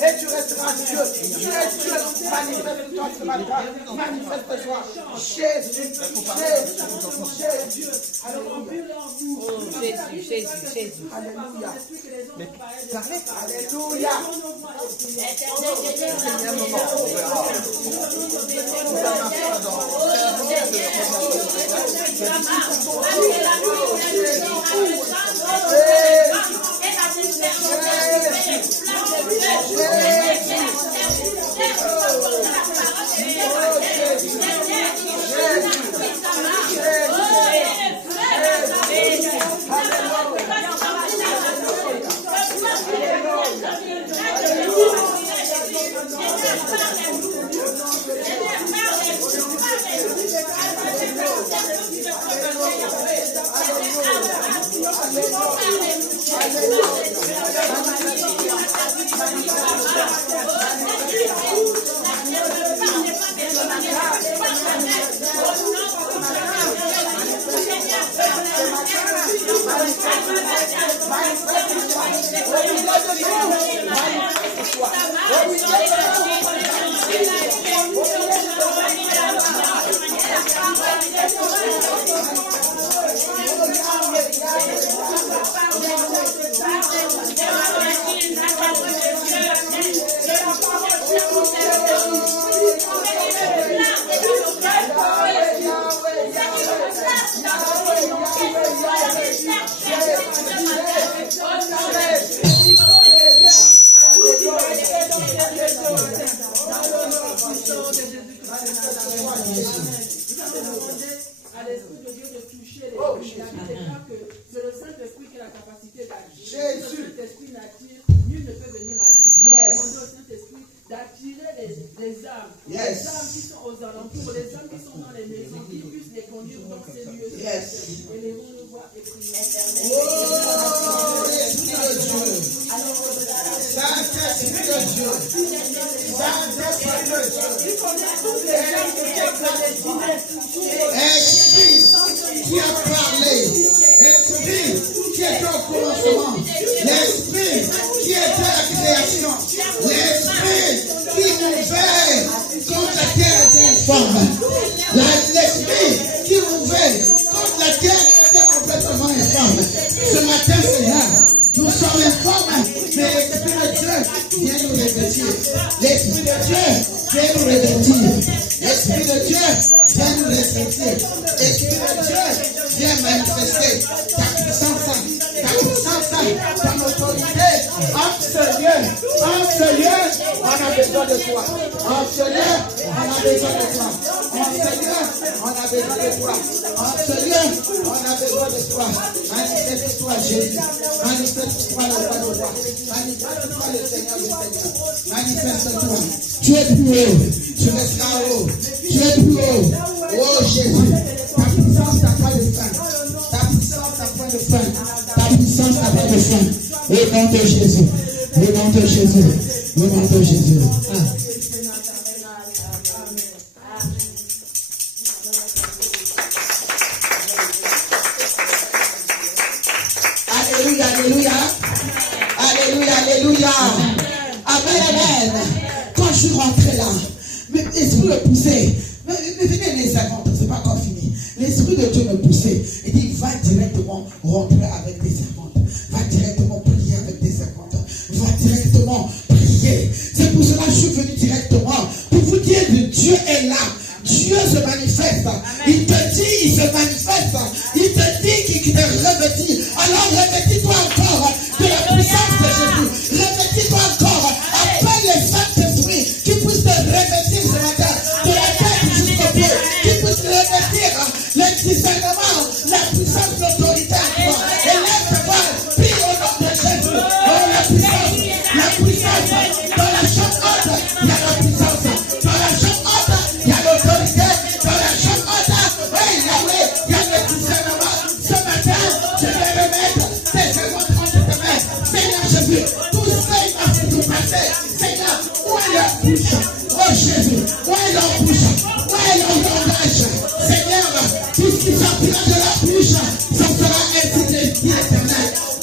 Et tu resteras Dieu. Tu es Dieu. Manifeste-toi ce matin. Manifeste-toi. Jésus. Jésus. Jésus. Alléluia. Mais parlez. Alléluia.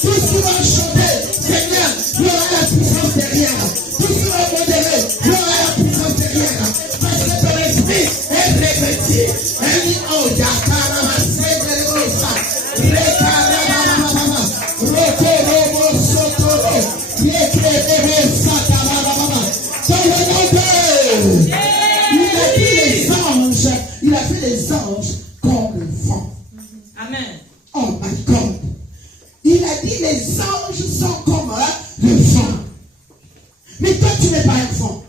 Tout ce qui va chanter, Seigneur, il y aura la puissance derrière. Tout ce qui va anges comme le vent. Amen. Oh my God. Il a dit les anges sont comme le vent. Mais toi, tu n'es pas un vent.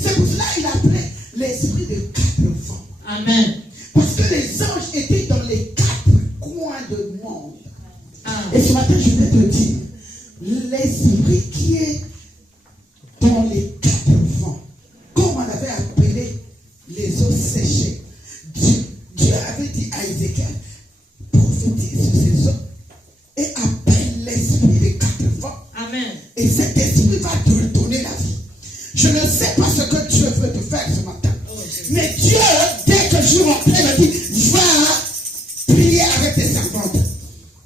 C'est pour cela qu'il a appelé l'esprit de 4 vents. Amen. Parce que les anges étaient dans les 4 coins du monde. Et ce matin, je vais te dire, l'esprit qui est dans les 4 vents, comme on avait appelé les eaux séchées, Dieu avait dit à Ézéchiel, prophétise sur ces eaux et appelle l'esprit des 4 vents. Amen. Et cet esprit va te redonner la vie. Je ne sais pas ce que Dieu veut te faire ce matin. Mais Dieu, dès que je rentrais, m'a dit, va prier avec tes servantes.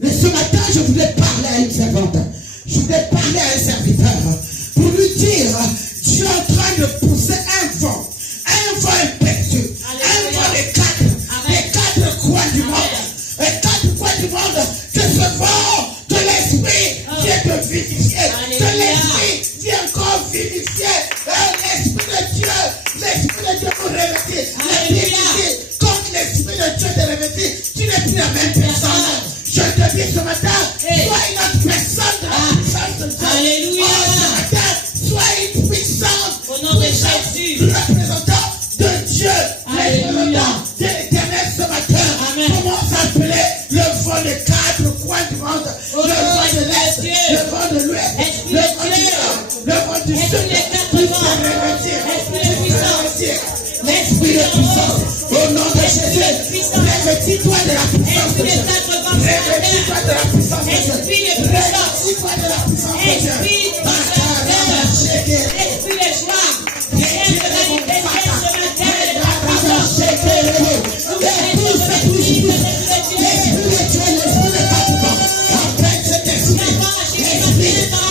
Mais ce matin, je voulais parler à une servante. Je voulais parler à un serviteur pour lui dire, Dieu est en train de pousser un vent impétueux, un vent des 4 coins du monde. Les 4 coins du monde, que ce vent de l'esprit vient te vivifier, de l'esprit vient encore vivifier. L'esprit de Dieu pour revêtir. Quand l'esprit de Dieu te revêtit, tu n'es plus la même personne. Je te dis ce matin, sois une autre personne de la puissance de Dieu. Alléluia. Ce matin, sois une puissance. Au nom de Jésus. Représentant de Dieu. Alléluia. De l'Éternel ce matin. Amen. Comment s'appeler le vent des 4 coins du monde? Le vent de l'Est, le vent de l'Ouest, le vent du Nord, le vent du Sud. L'esprit de puissance, au nom de Jésus, revêtis-toi de la puissance de Dieu. Revêtis-toi de la puissance de Dieu. Revêtis-toi de la puissance de Dieu. Esprit de joie, viens te manifester ce matin de ta puissance.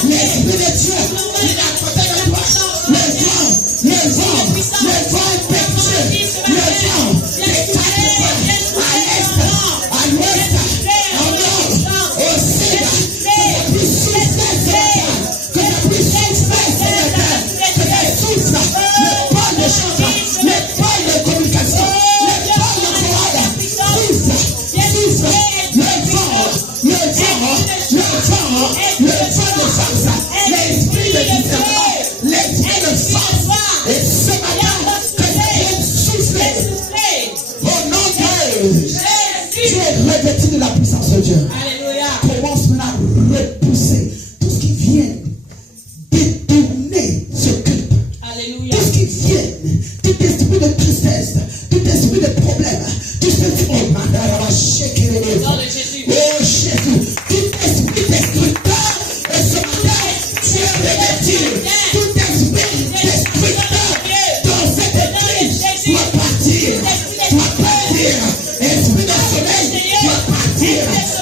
L'esprit de Dieu, il a côté de toi. Le vent impétueux, le vent des 4 coins, à l'est, à l'ouest, au nord, au sud, que tu souffles que tu souffles le pôle de changement, le pôle de communication, le pôle de parole, souffle, le vent de force, l'esprit de discernement, l'esprit de force. Et ce matin, que Dieu souffle au nom de Dieu. Tu es revêtu de la puissance de Dieu. Alléluia. Commence maintenant à repousser tout ce qui vient détourner ce culte. Alléluia. Tout ce qui vient, tout esprit de tristesse, tout esprit de problème, tout esprit de Dans le Jésus. oh Jésus, tout esprit destructeur, et ce matin, tu es revêtu. Tout esprit destructeur dans cette église doit partir. Esprit de sommeil doit partir.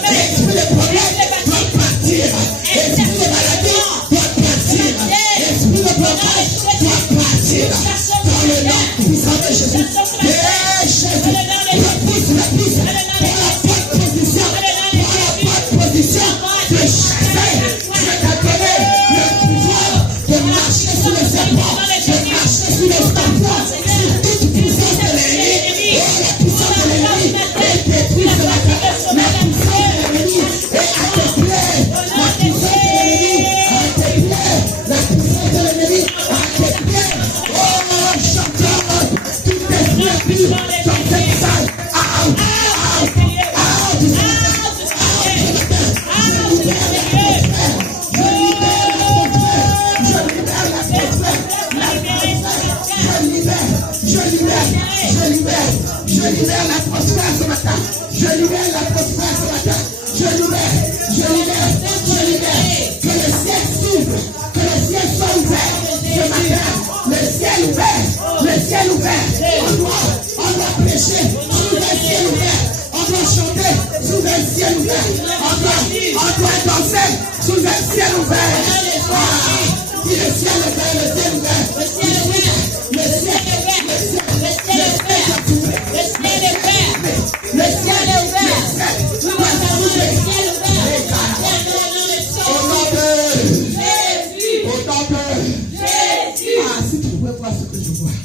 Esprit de problème doit partir. Esprit de maladie doit partir. Esprit de blocage doit partir. Dans le nom puissant de Jésus. Et Jésus, repousse. Pour la bonne position. De chasser. Je t'ai donné le pouvoir de marcher sur le serpent, de marcher sur le scorpion, sur toute puissance de l'ennemi. Et la puissance de l'ennemi est détruite ce matin. La puissance de l'ennemi est accomplie. La puissance de l'ennemi a été la puissance de l'ennemi a été oh, chanteur, tout esprit impur dans cette salle. Je libère l'atmosphère ce matin. Je libère l'atmosphère ce matin. Je libère. Que le ciel s'ouvre. Que le ciel soit ouvert ce matin. Le ciel ouvert. On doit prêcher sous un ciel ouvert. On doit chanter sous un ciel ouvert. On doit danser sous un ciel ouvert. Si le ciel est ouvert, le ciel ouvert. Le ciel est ouvert. Le ciel est ouvert. Le ciel est ouvert. Le ciel est ouvert. Le ciel est ouvert. Nous attendons le ciel ouvert. Au nom de Jésus. Au nom de Jésus. Ah, si tu pouvais voir ce que je vois.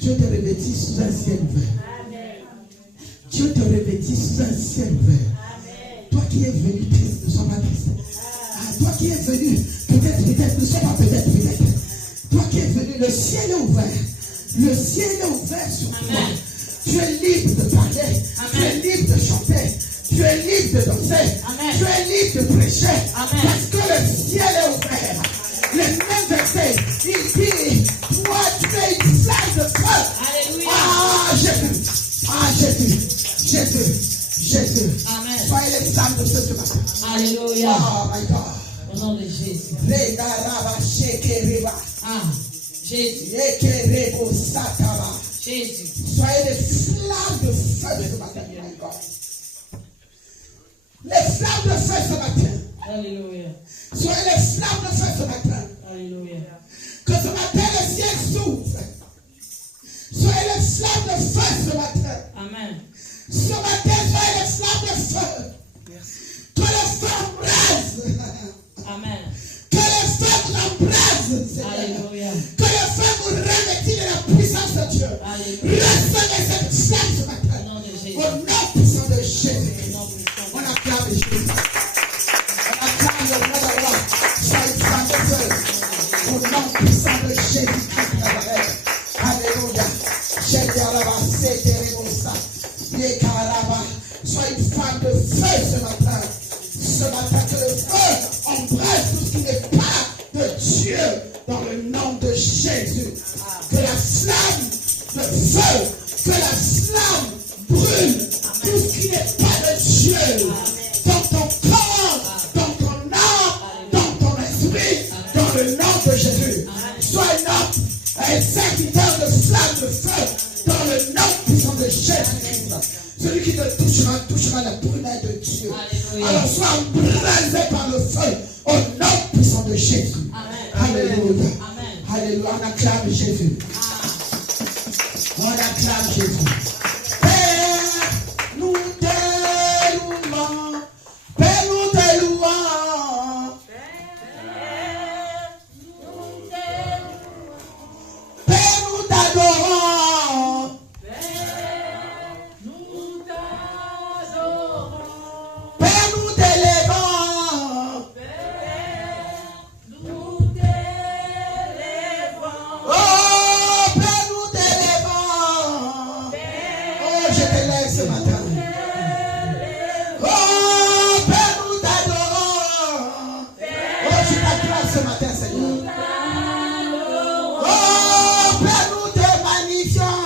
Je te revêtis sous un ciel ouvert. Dieu te revêtit sous un ciel ouvert. Toi qui es venu triste, ne sois pas triste. Toi qui es venu, peut-être, ne sois pas peut-être. Toi qui es venu, le ciel est ouvert. Le ciel est ouvert sur toi. Tu es libre de parler. Tu es libre de chanter. Tu es libre de danser. Tu es libre de prêcher. Parce que le ciel est ouvert. Le même verset, il dit, toi tu es une flamme de feu. Alléluia. Ah, Jésus. Soyez les flammes de feu ce matin. Alléluia. Oh my God. Au nom de Jésus. Ah, Jésus. Jésus. Soyez les flammes de feu ce matin, my God. Les flammes de feu ce matin. Alléluia. Soyez les flammes de feu ce matin. Alléluia. Que ce matin le ciel s'ouvre. Soyez les flammes de feu ce matin. Amen. Ce matin, soyez les flammes de feu. Que le feu embrase. Amen. Que le feu l'embrase, Seigneur. Alléluia. Que le feu vous revêtit de la puissance de Dieu. Alléluia. Recevez cette flamme ce matin. Au nom de Jésus. Au nom puissant de Jésus. Au nom puissant. On acclame Jésus. On acclame le nom de roi. Soyez flamme de feu. Au nom puissant de Jésus. Alléluia. Sois une femme de feu ce matin. Ce matin, que le feu embrasse tout ce qui n'est pas de Dieu dans le nom de Jésus. Que la flamme de feu, que la flamme brûle tout ce qui n'est pas de Dieu dans ton corps, dans ton âme, dans ton esprit, dans le nom de Jésus. Sois un serviteur de flamme de feu dans le nom puissant de Jésus-Christ. Celui qui te touchera la prunelle de Dieu. Alléluia. Alors sois embrasé par le feu au nom puissant de Jésus. Amen. Alléluia. Amen. Alléluia. On acclame Jésus. On acclame Jésus. Père, nous te louons. Père, nous te louons. Père, nous t'adorons. Père, nous t'élèvons. Oh, Père, nous t'élèvons. Oh, je t'élève ce matin. Oh, Père, nous t'adorons. Oh, je t'acclame ce matin, Seigneur. Oh, Père, nous te magnifions.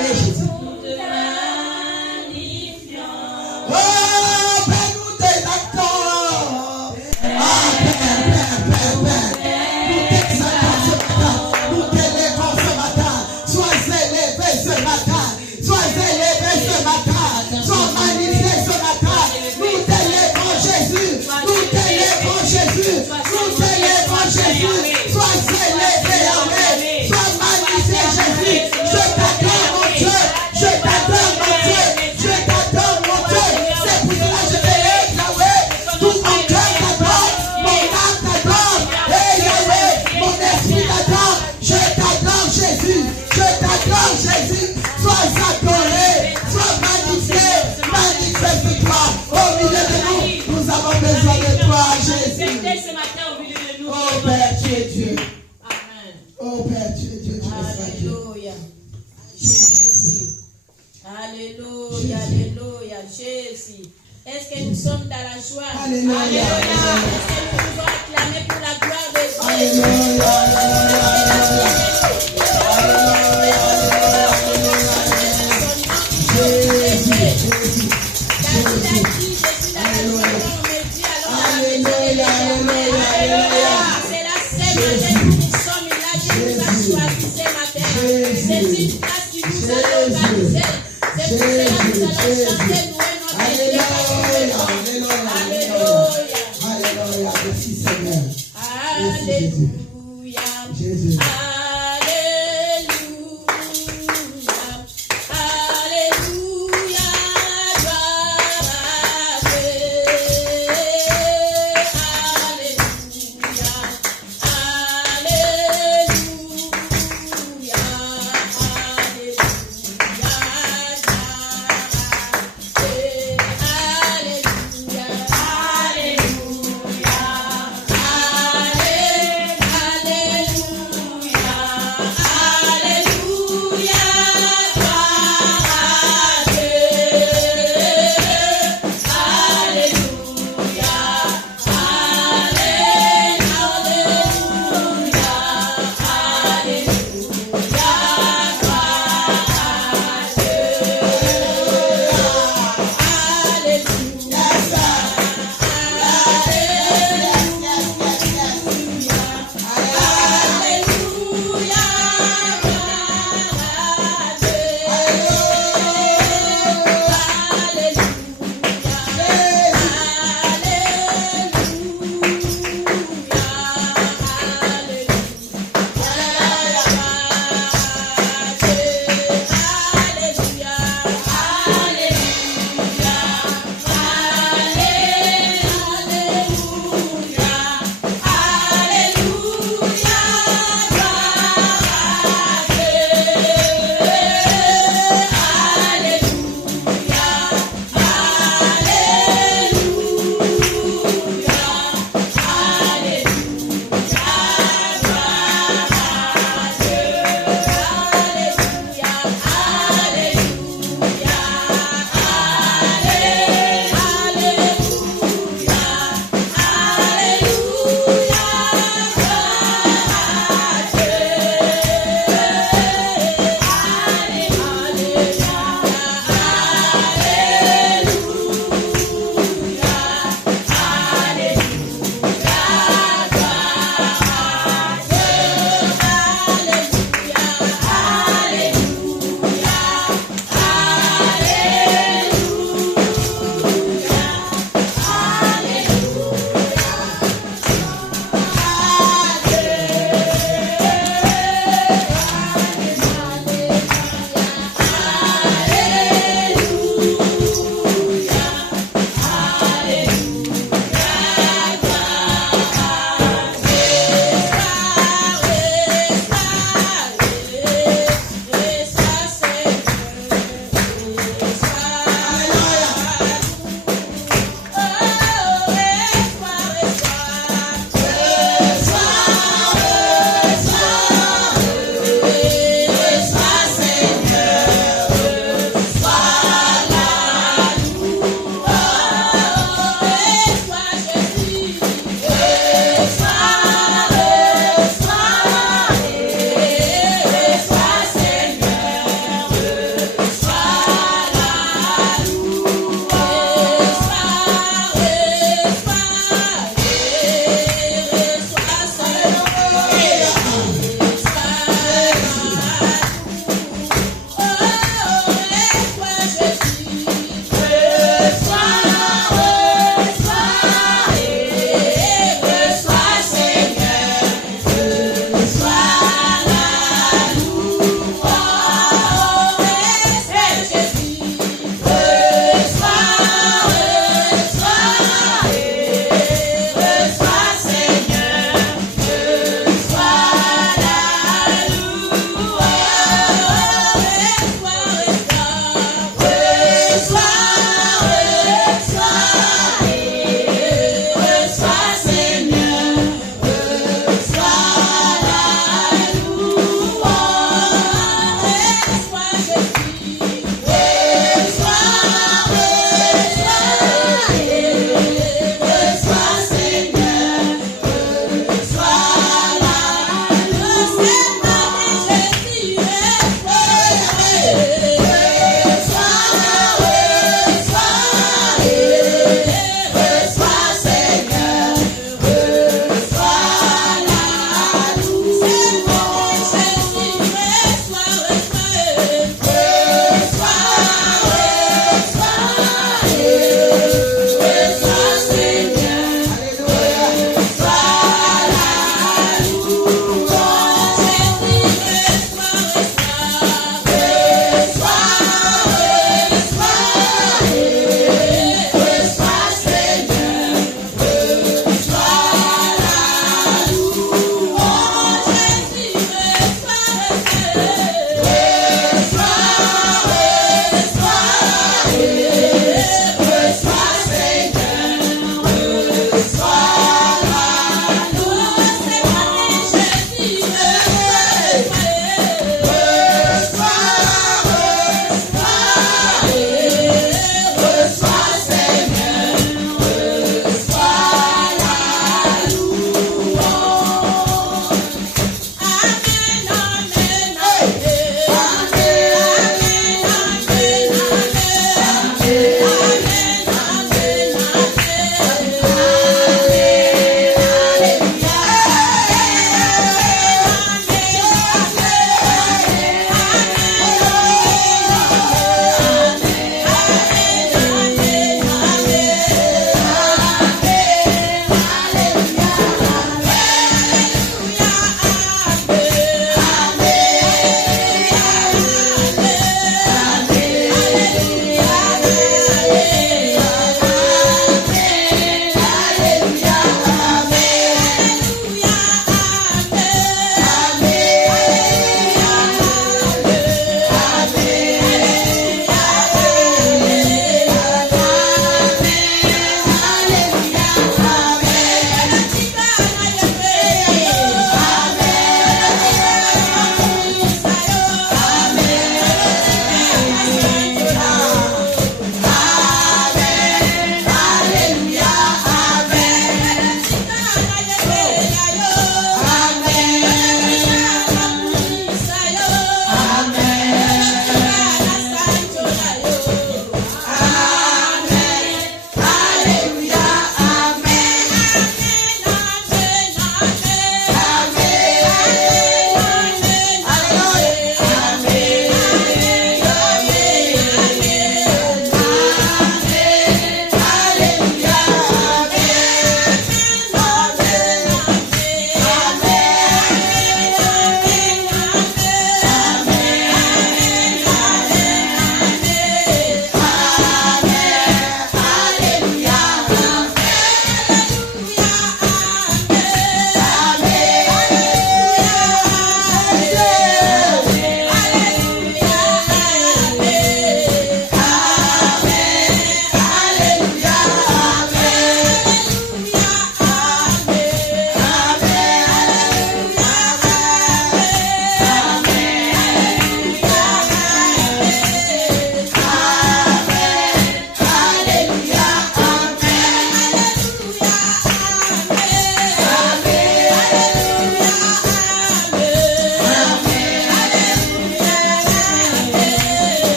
Et Jésus. Oh, Père, nous t'exaltons. Ah, Père. Nous t'exaltons ce matin. Nous t'élèvons ce matin. Sois élevé ce matin. Sois élevé ce matin. Sois magnifié ce matin. Nous t'élèvons Jésus. Nous t'élèvons Jésus. Nous t'élèvons Jésus. Sois élevé, Yahweh. Sois magnifié, Jésus. Je t'adore, mon Dieu. Je t'adore, mon Dieu. Je t'adore, mon Dieu. C'est pour cela que je t'élève, Yahweh. Tout mon cœur t'adore. Mon âme t'adore. Et Yahweh, mon esprit t'adore. Je t'adore, Jésus. Je t'adore, Jésus. Sois adoré. Sois magnifié. Manifeste-toi au milieu de nous. Nous avons besoin de toi, Jésus. Ce matin au milieu de nous. Oh Père, tu es Dieu. Amen. Oh Père, tu es Dieu. Tu es Dieu. Alléluia. Jésus. Alléluia. Alléluia. Jésus. Est-ce que nous sommes dans la joie? Alléluia. Est-ce que nous pouvons acclamer pour la gloire de Dieu? Alléluia. David a dit, je suis dans la joie, on me dit alors la maison de l'Éternel. C'est la seule matin où nous sommes là, Dieu nous a choisi ce matin. C'est une place qui nous a organisé. C'est pour cela que nous allons chanter, louer notre Dieu. Alléluia. Alléluia. Merci Seigneur. Alléluia. Jésus. Alléluia. Gloire à Dieu. Alléluia. Alléluia.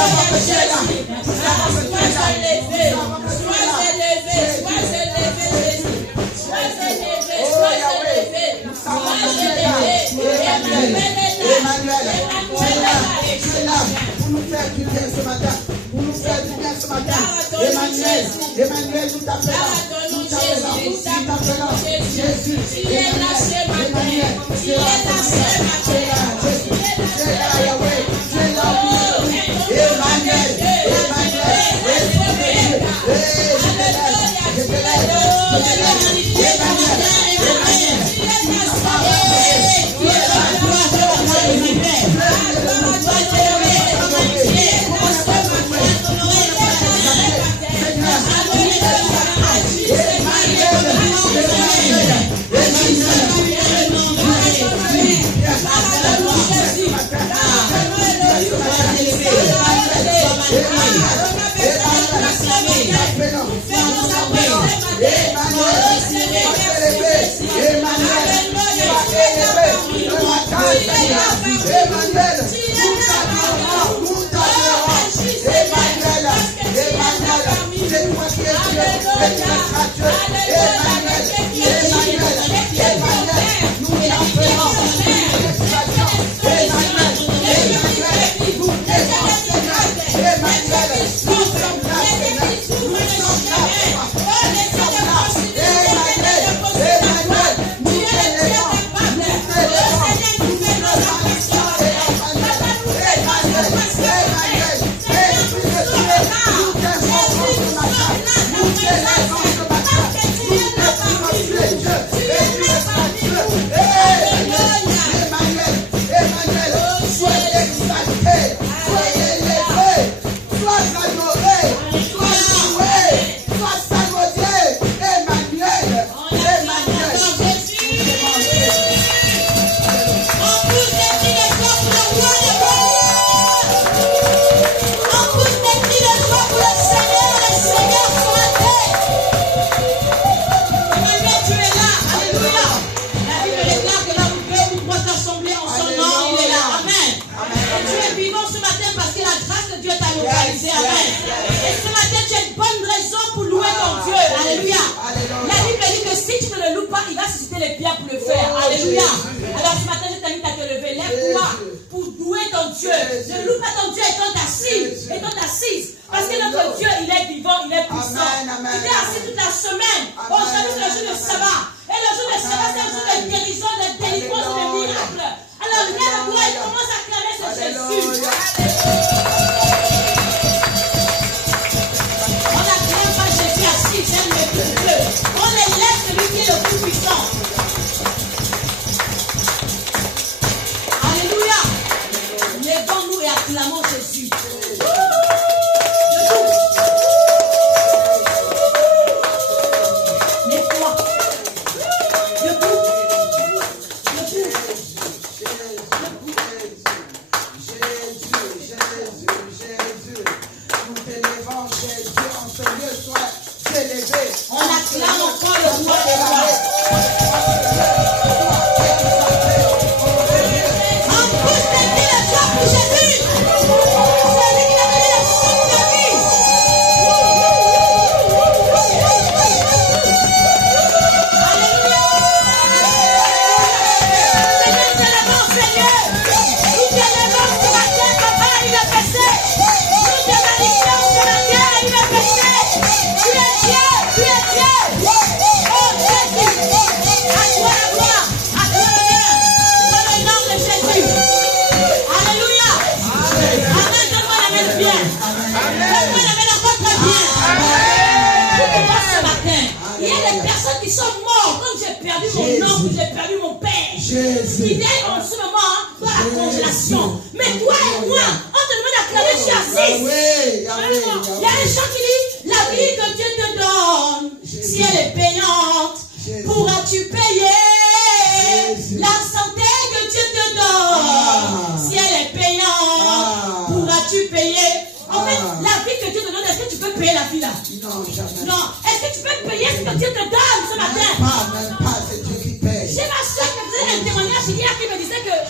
savons que tu es là. Emmanuel, nous t'appelons. Nous t'appelons. Jésus. Tu es là ce matin. Tu es là ce matin. Tu es là, Yahweh. Tu es là, Emmanuel.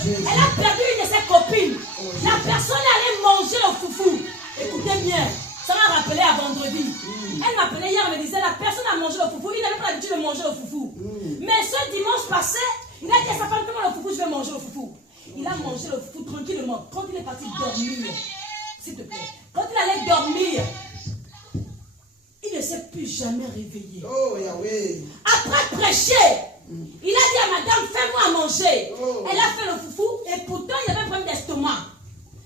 Elle a perdu une de ses copines. La personne allait manger le foufou. bien. Ça m'a rappelé à vendredi. Elle m'appelait hier, elle me disait, la personne a mangé le foufou. Il n'avait pas l'habitude de manger le foufou. Mais ce dimanche passé, il a dit à sa femme, comment le foufou, je vais manger le foufou. Il a mangé le foufou tranquillement. Quand il est parti dormir, s'il te plaît, quand il allait dormir, il ne s'est plus jamais réveillé. Oh, Yahweh. Après prêcher, il a dit à madame, fais-moi à manger. Elle a fait le foufou et pourtant il avait un problème d'estomac.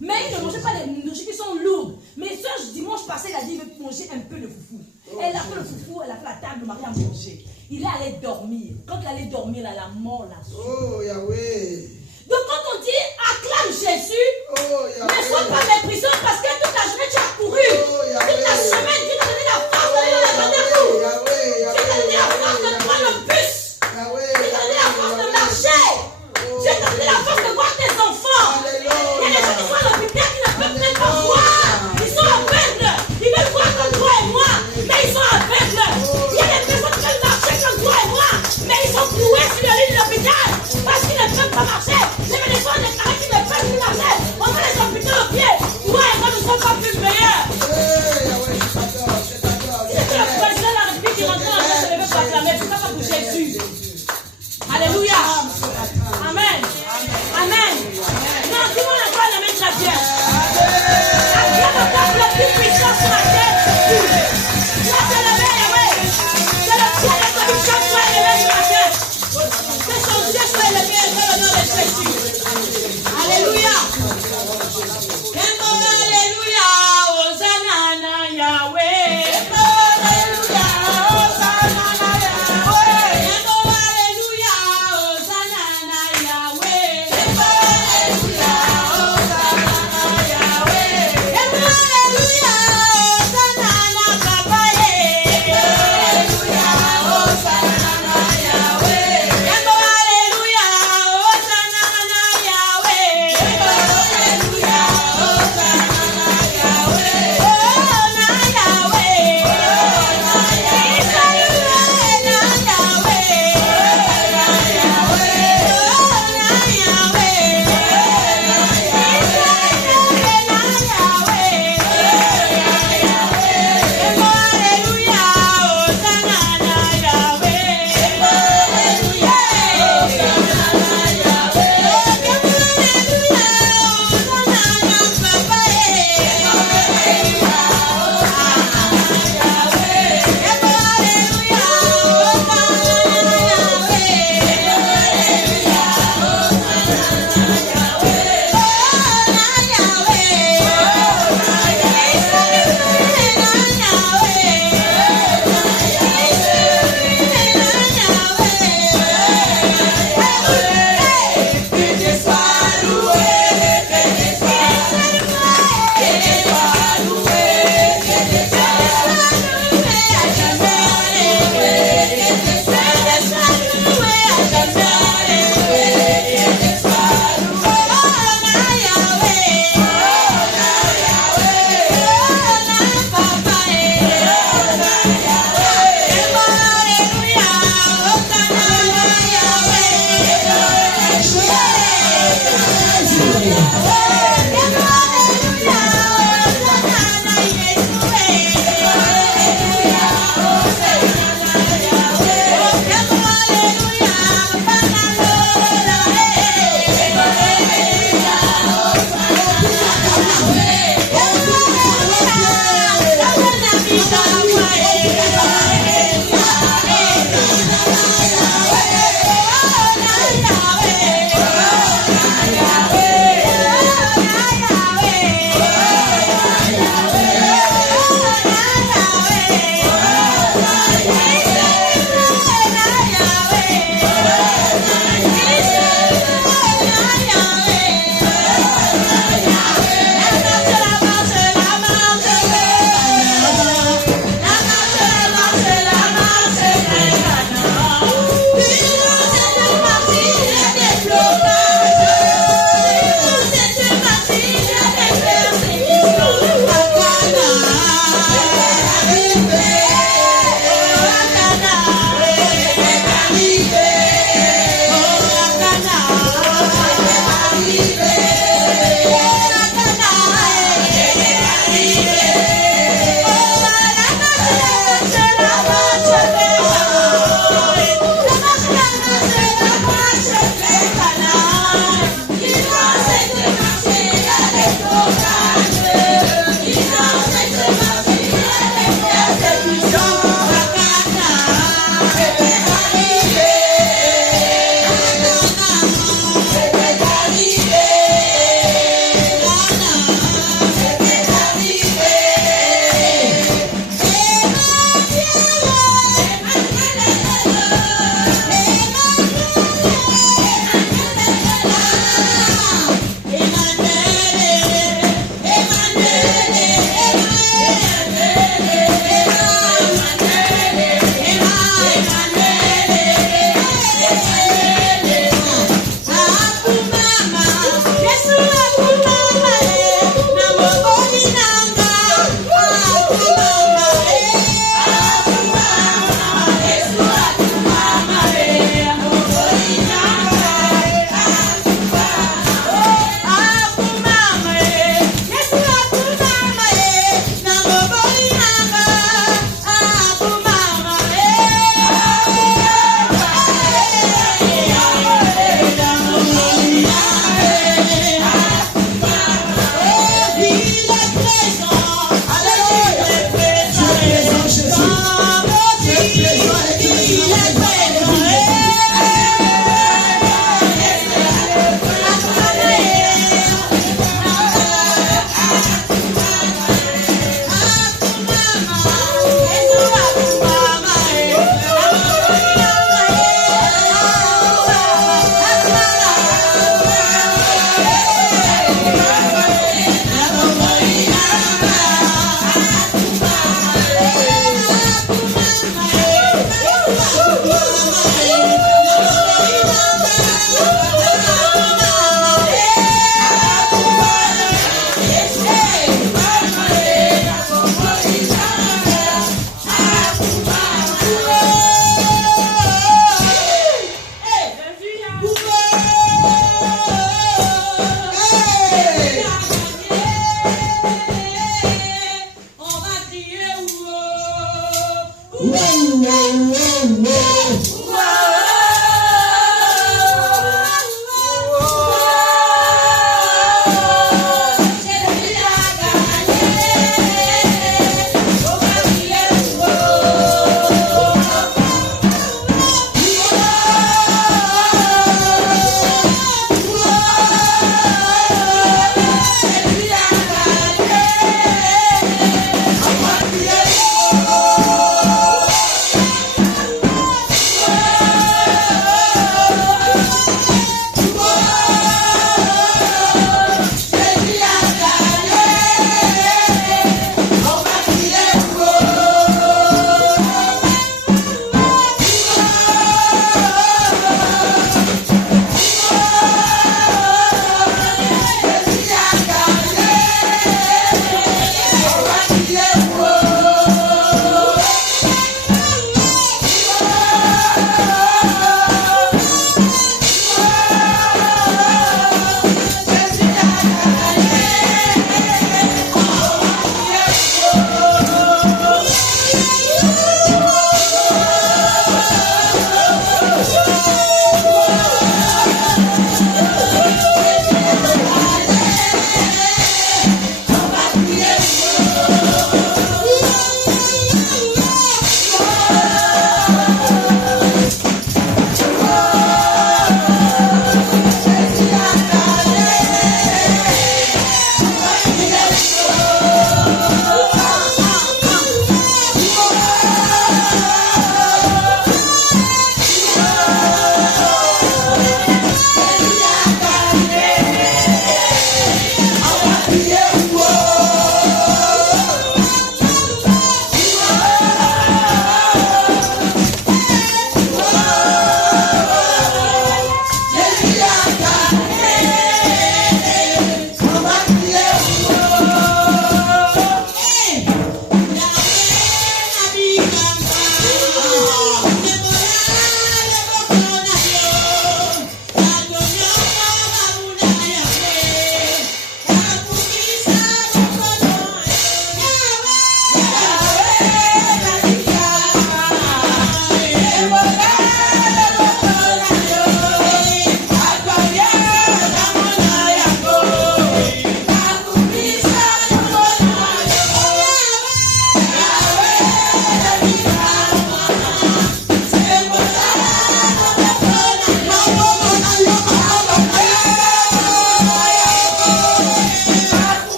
Mais il ne mangeait pas des nourritures qui sont lourdes. Mais ce dimanche passé, il a dit, il veut manger un peu de foufou. Elle a fait le foufou, elle a fait la table, le mari a mangé. Il est allé dormir. Quand il allait dormir, là, la mort l'a su. Oh, Yahweh. Donc quand on dit acclame Jésus, ne sois pas méprisant parce que toute la journée tu as couru. Toute la semaine tu t'as donné la force d'aller dans le rendez-vous. Tu t'as donné la force de prendre le bus. Tu t'as donné la force de marcher. Tu t'as donné la force de voir tes enfants. Il y a des gens qui sont à l'hôpital qui ne peuvent même pas voir. Ils sont aveugles. Ils veulent voir comme toi et moi, mais ils sont aveugles. Il y a des personnes qui veulent marcher comme toi et moi, mais ils sont cloués sur le lit de l'hôpital parce qu'ils ne peuvent pas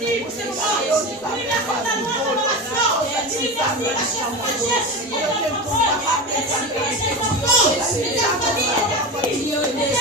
merci pour ce moment. Oui, merci pour ta loi d'adoration. Oui, merci pour la chère sagesse. Oui, merci pour ta enfant. Merci pour tes enfants. Et ta famille et ta fille. Il est présent.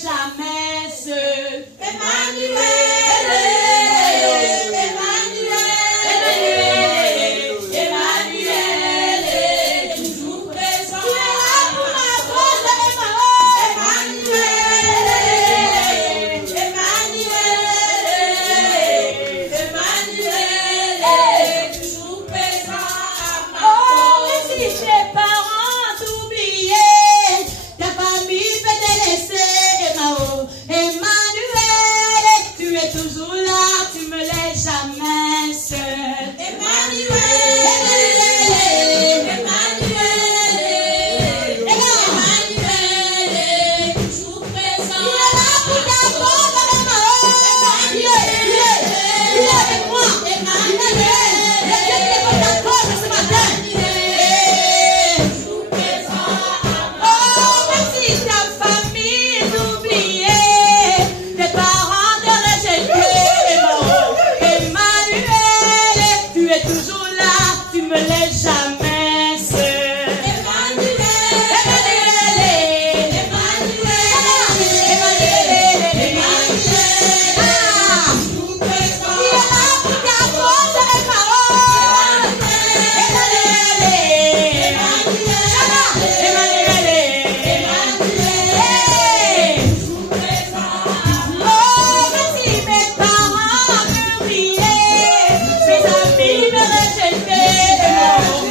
Isabelle Mes amis me rejetaient,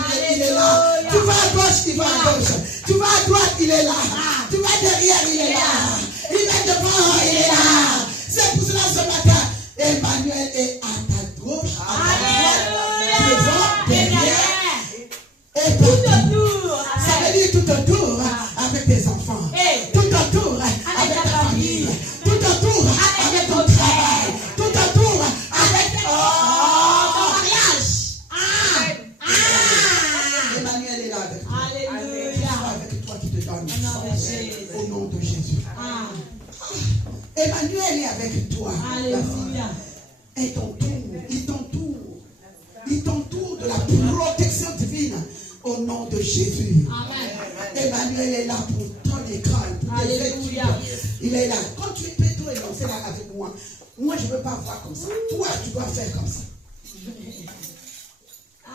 Emmanuel, il est là. Tu vas à gauche, il va à gauche. Tu vas à droite, il est là. Tu vas derrière, il est là. Il est devant, il est là. C'est pour cela ce matin, Emmanuel est à ta gauche, à ta droite, devant, derrière. Et tout autour. Ça veut dire tout autour avec tes enfants. Tout autour avec ta famille. Tout autour avec ton travail. Tout autour avec ton mariage. Emmanuel est là avec toi. Alléluia. Avec toi qui te donne. Au nom de Jésus. Emmanuel est avec toi. Alléluia. Et il t'entoure de la protection divine au nom de Jésus. Amen. Emmanuel est là pour ton école, pour tes Alléluia. études. Il est là. Quand tu es pétro et lancé là avec moi, moi je ne veux pas voir comme ça. Toi, tu dois faire comme ça.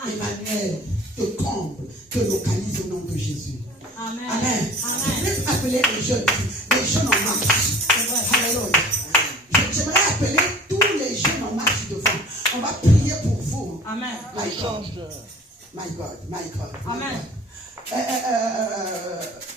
Emmanuel te comble, te localise au nom de Jésus. Amen. Amen. Je vais appeler les jeunes en marche. Alléluia. J'aimerais appeler tous les jeunes en marche devant. On va prier pour vous. Amen. My God. My God. Amen.